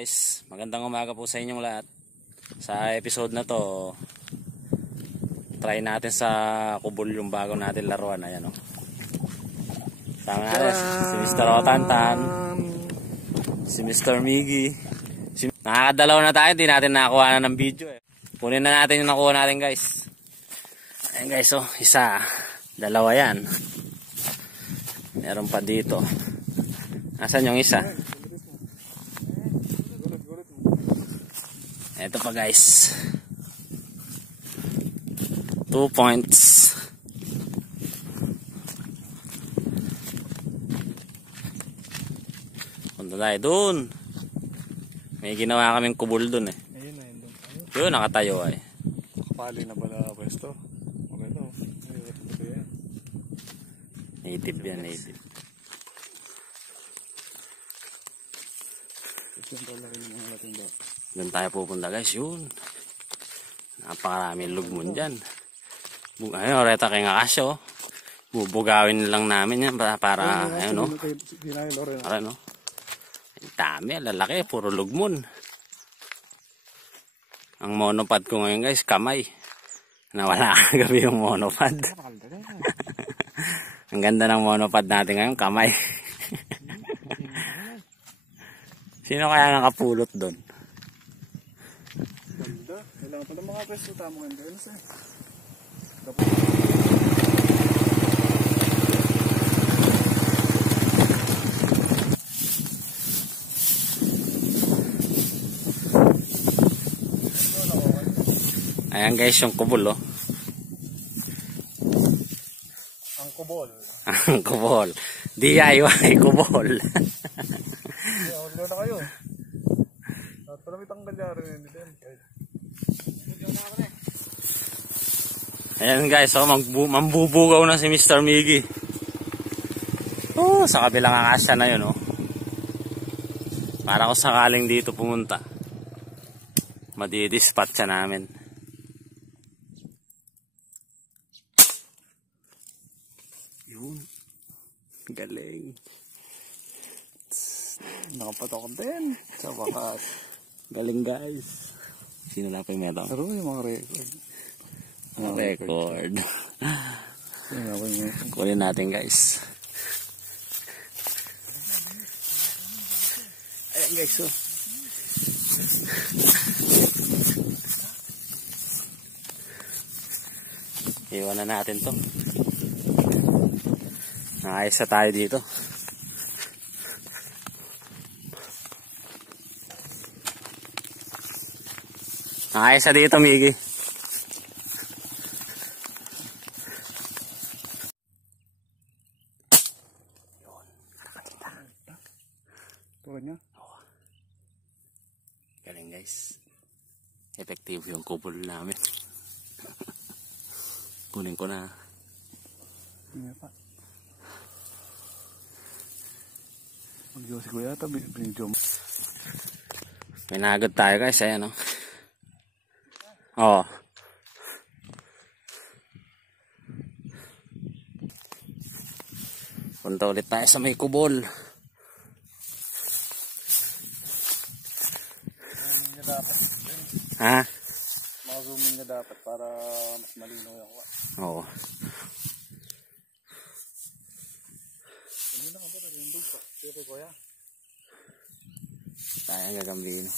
guys, magandang umaga po sa inyong lahat. Sa episode na to, try natin sa kubol yung bago natin laruan. Ayan o. Sama natin si Mr. Otantan, si Mr. Miggy. Nakakadalaw na tayo, hindi natin nakakuha na ng video eh. Kunin na natin yung nakuha natin guys. Ayan guys, oh, isa, dalawa yan. Meron pa dito. Nasaan yung isa? Ito pa guys. 2 points. Punta tayo dun. May ginawa kaming kubol dun eh. Ayun na yun. Yun, nakatayo ay. Kapali na pala pwesto. Okay to. Native yan, native. Doon tayo pupunta guys, yun. Napakaraming lugmon dyan. Ayun, oreta kay nga kasyo. Bubugawin lang namin yan para ayun no. Para no. Ang dami, lalaki, puro lugmon. Ang monopod ko ngayon guys, kamay. Nawala kagabi yung monopod. Ang ganda ng monopod natin ngayon, kamay. Sino kaya nakapulot doon? Ganda. Kailangan pala mga pwesto tamo ganda. Ano sa'yo? Ayan guys, yung kubol oh. Ang kubol. Ang kubol. DIY kubol. Huwag na kayo. At pala may tanggal yari na din. Ayan guys, oh, mambubugaw na si Mr. Miggy. Oh, sa kabilang akasya na yun oh. Para kung sakaling dito pumunta, madidispat siya namin. Yun. Galing. Nakapatok din. Sa wakas. Galing guys. Sino na pa yung meto? Pero yung mga record. Record. Yung Kunin natin guys. Ayan guys oh. Iwan na natin to. Nakayos na tayo dito. Nakayos na dito Miggy. Yun, nakakita. tulad niya. Galing guys. Effective yung kubol namin. Kunin ko na. Hindi pa. Mag-Diyos ko yata. Binidyo. May nagod tayo guys. Ayan o. Oh. Punta ulit tayo sa may kubol. Ha? Mga zooming na dapat para mas malinaw yung kuha. Oo. Hindi na ka ba nalindog pa? Pero kuya. Tayo ang gagambino.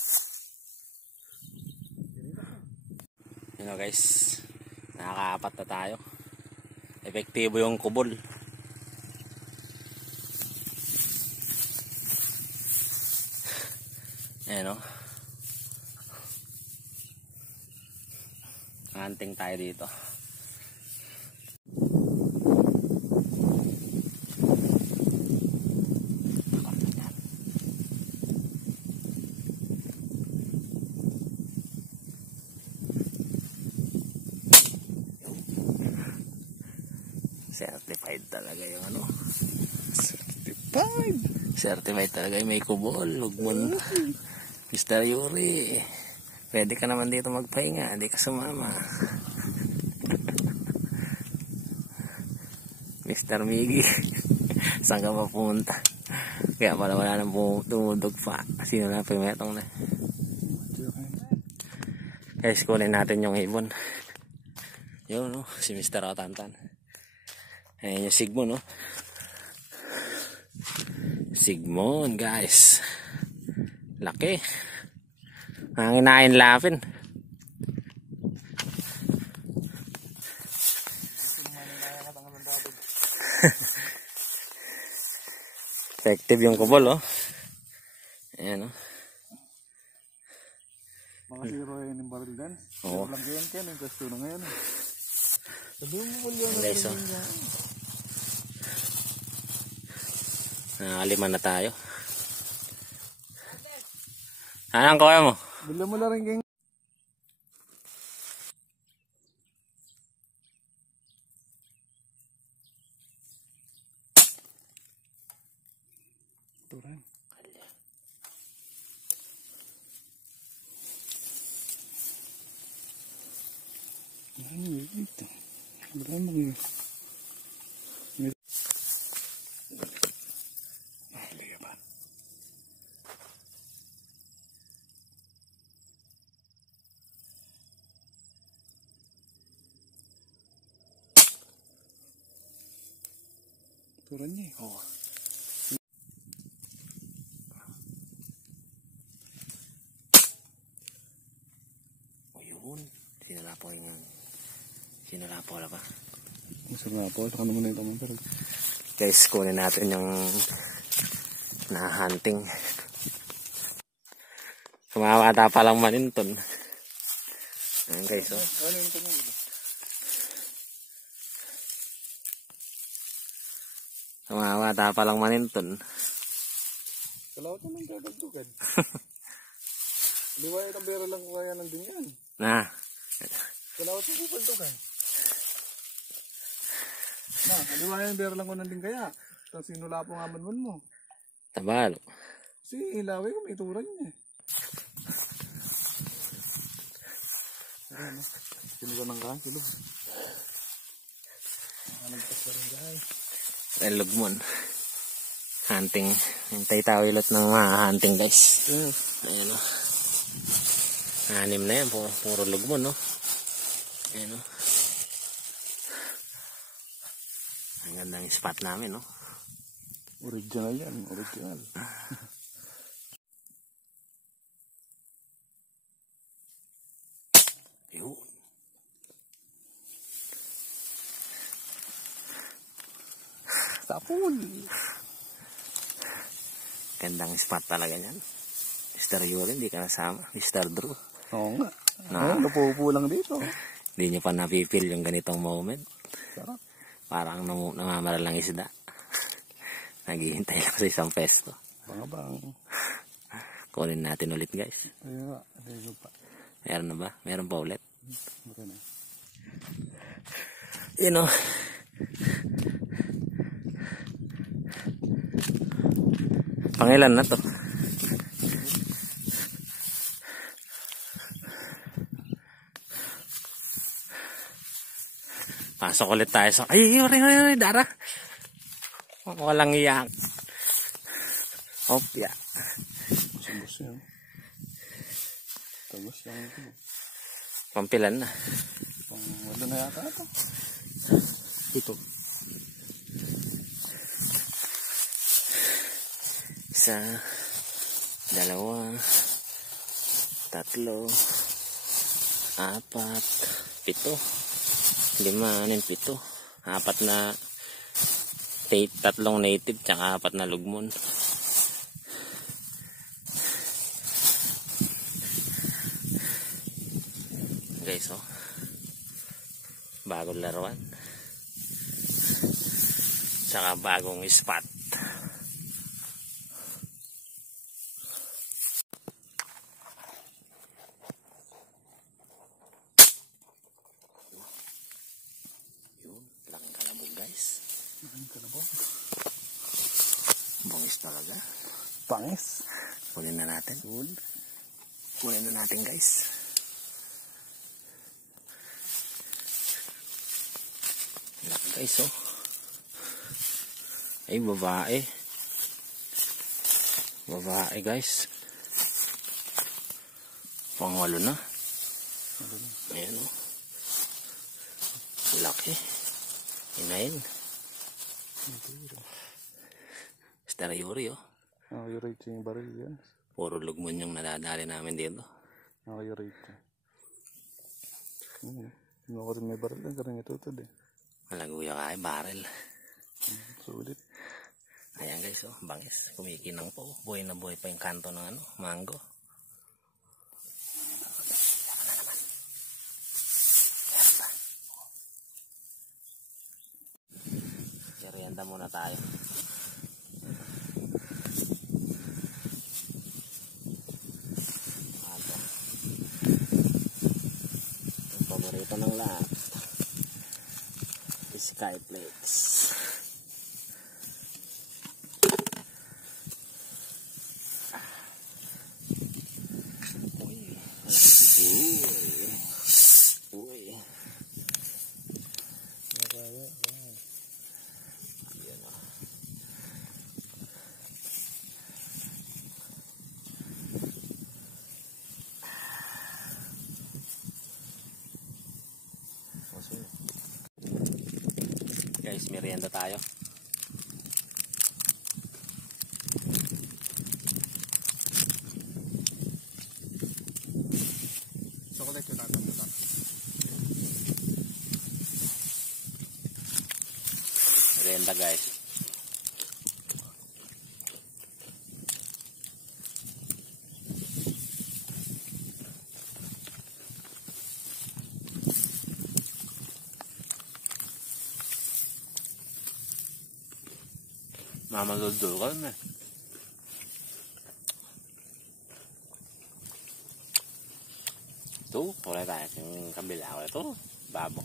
You know guys, nakakaapat na tayo. Epektibo yung kubol. Ayan o. Hunting tayo dito. Certified talaga yung ano. Certified. Certified talaga yung may kubol. Lugmon. Mr. Yuri, pwede ka naman dito magpahinga. Hindi ka sumama. Mr. Miggy, saan ka mapunta? Kaya pala wala nang tumudog pa. Sino na primetong na. Guys, kunin natin yung ibon. Yun, no? Si Mr. Otantan. Ayan yung Sigmon, no? Sigmon, guys. Laki. Hanginain lapin. Effective yung kubol, oh. Ayan, oh. Mga zero yun yung baril din. Oo. Lang yan kaya, yung gusto na ngayon. Sabi mo po yun. Guys, oh. Nakalima na tayo. Anong kaya mo? Bila mo lang rin Turan. Ano ito? Berapa ni? Liga ba? Turan niya. Oo. Sinarapo wala pa. Masarap po. Saka naman ito man. Guys, kunin natin yung na-hunting. Sumawata pa lang maninton. Ayan guys, oh. Ano yung tanong? Sumawata pa lang maninton. Kalawat naman gagagdugan. Liwaya ng bera lang kaya ng dinyan. Na. Kalawat mo kupaldugan. Na, liwaya ng bera lang ko ng din kaya. Tapos sinula po nga manman mo. Tabalo. Si ilaway ko may turan niya. Ayan, sino ka ng kakilo? Nagpas na rin guys. Relugmon. Hunting. Hintay tayo ilot ng mga hunting guys. Yes. Ayan o. 6 na yan. Puro lugmon, no? Ayan o. Ang gandang spot namin, no? Original yan. Original. Yun. Tapon. Gandang spot talaga yan. Mr. Yuri, hindi ka nasama. Mr. Drew. Oo nga. Napupo lang dito. Hindi nyo pa napipil yung ganitong moment. Sarap. Parang namamaralang isda. Naghihintay lang sa isang pesto. Bang. Kunin natin ulit guys. Ayun nga. Ayun pa. Meron na ba? Meron pa ulit. Meron na. Yun o. Pangilan na to? Pasok ulit tayo sa... Ay, Dara! Walang iyak. Opya. Bus yan. Tagos lang ito. Pampilan na. Wala na yata ito. Ito. Isa, 2, 3, 4, 5, 6, 7, 4 na 3 native tsaka 4 na lugmon. Guys, oh. Bagong laruan. Tsaka bagong spot. Bongis talaga. Pangis. Kunin na natin. Kunin na natin guys. Laki guys oh. Ay babae. Babae guys. Pangwalo na. Ayan o. Laki. Inahin. Star Yuri o. Nakaka-rate yung baril yan. Puro lugmon yung nadadali namin dito. Nakaka-rate. Ano ko rin may baril yan. Karang ito eh. Malaguya ka ay barrel. Sulit. Ayan guys oh. Bangis. Kumikinang po. Buhay na buhay pa yung kanto ng mango. Merienda muna tayo. Ang paborito ng lahat, Skyflex. Uy. Guys, merienda tayo. Chocolate yung tatanggap. Merienda guys. Mamaludol ka na. Ito, wala tayo yung kabila ko ito. Babo.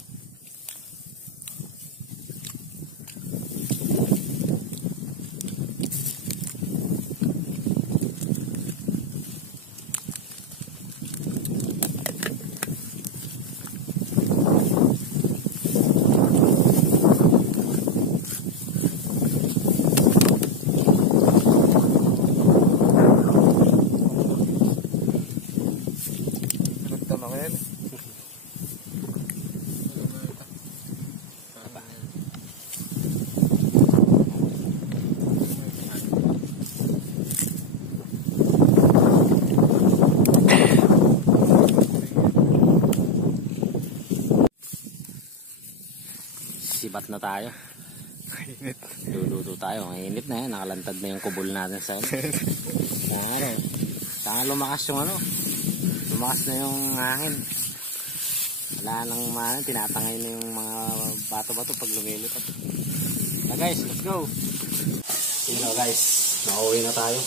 Sibat na tayo. Mainit. Luluto tayo. Ang init na yan. Nakalantad na yung kubol natin sa Saka lumakas yung lumakas na yung hangin. Wala nang tinatangay na yung mga bato-bato pag lumilipad. Guys, let's go. Yun na guys, nauwi na tayo.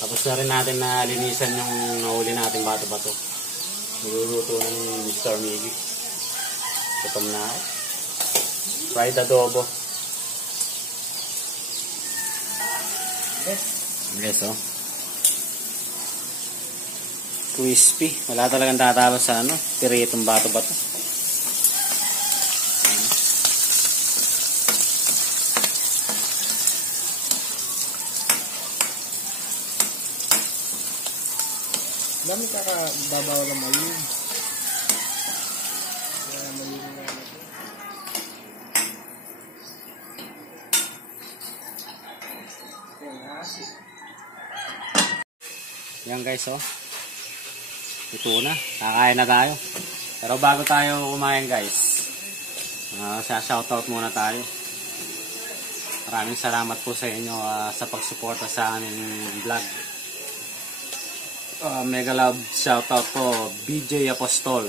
Tapos na rin natin na linisan yung nahuli natin bato-bato. Niluluto na ni Mr. Miggy. Gutom na ako. Fried adobo. Yes, oh. Crispy. Wala talagang tatalo sa piritong bato-bato. Dami kakababaw ng mayin. Kaya mayin na Yan guys, oh. Ito na. Kakain na tayo. Pero bago tayo kumain guys, shoutout muna tayo. Maraming salamat po sa inyo sa pagsuporta sa aming vlog. Mega love shoutout po BJ Apostol,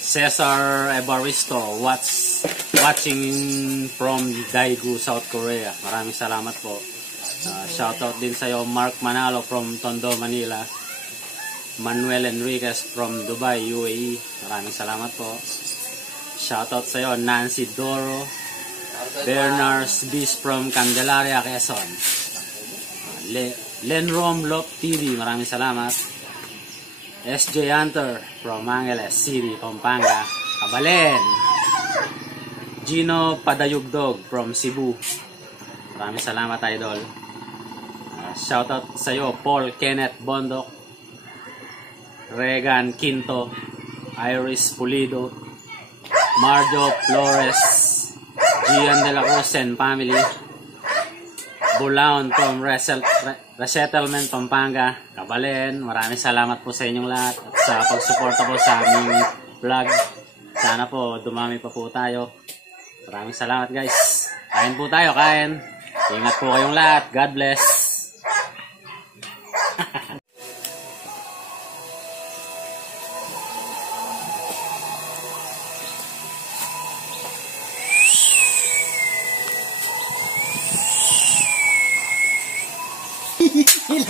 Cesar Evaristo watching from Daegu, South Korea. Maraming salamat po. Shoutout din sa iyo Mark Manalo from Tondo, Manila. Manuel Enriquez from Dubai, UAE. Maraming salamat po. Shoutout sa iyo Nancy Doro Bernards Bis from Candelaria, Quezon. Lenrom Lop TV, maraming salamat. SJ Hunter from Angeles City, Pampanga, Kabalen. Gino Padayugdog from Cebu. Maraming salamat, idol. Shoutout sa iyo, Paul Kenneth Bondok, Regan Quinto, Iris Pulido, Marjo Flores, Gian de la Cruz and family, Bulaon from Resettlement, Pampanga, Kabalen. Maraming salamat po sa inyong lahat at sa pagsuporta po sa aming vlog. Sana po dumami pa po tayo. Maraming salamat guys. Kain po tayo, kain. Ingat po kayong lahat. God bless.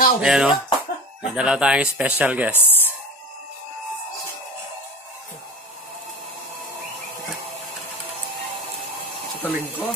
Ayan o. May dalaw tayong special guest. Sa taling ko.